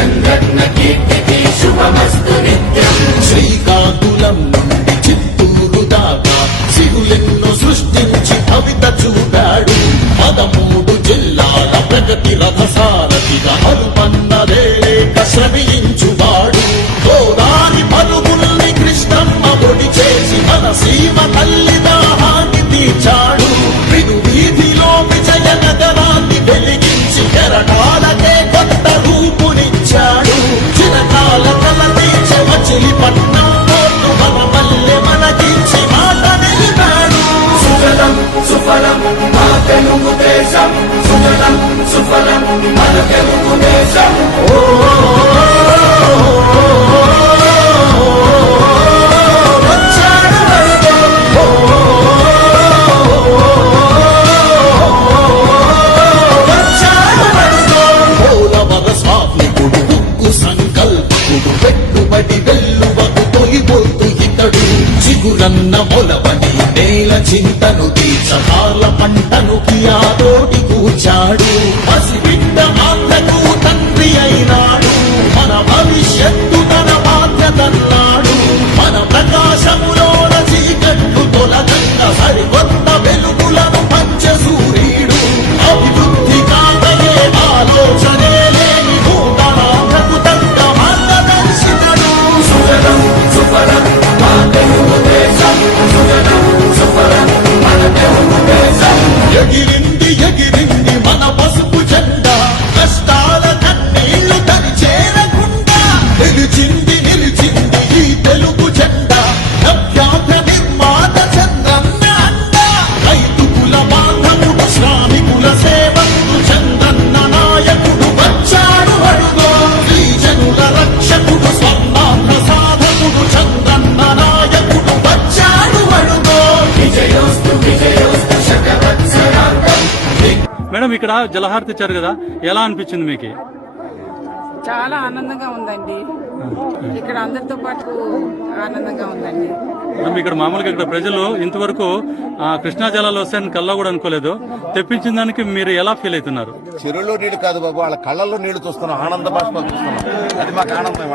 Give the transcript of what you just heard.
సద్గుణోపేతం చంద్రన్న కీర్తికి శుభమస్తు నిత్యం. శ్రీకాకుళం నుండి చిత్తూరు దాకా సిగులెన్నో సృష్టించి కవిత చూపాడు. పదమూడు జిల్లాల ప్రగతి రథసారథిగా హనుమన్నదేలేక దేశం సుజనం సుఫలం మన తెలుగు దేశం చిగురన్న మొలవని నేల చింతను తీర్చకాల పంటను కియా మేడం ఇక్కడ జలహారతి ఇచ్చారు కదా ఎలా అనిపించింది మీకు? చాలా ఆనందంగా ఉందండి. ఇక్కడ అందరితో పాటు ఆనందంగా ఉందండి. మేడం ఇక్కడ మామూలుగా ఇక్కడ ప్రజలు ఇంతవరకు కృష్ణా జలాలు వస్తాయని కల్లా కూడా అనుకోలేదు. తెప్పించిన దానికి మీరు ఎలా ఫీల్ అవుతున్నారు? చెరువులో నీళ్ళు కాదు బాబు వాళ్ళ కళ్ళల్లో నీళ్ళు చూస్తున్నాం ఆనంద బాష్పాలు చూస్తున్నాం. అది మాకు ఆనందం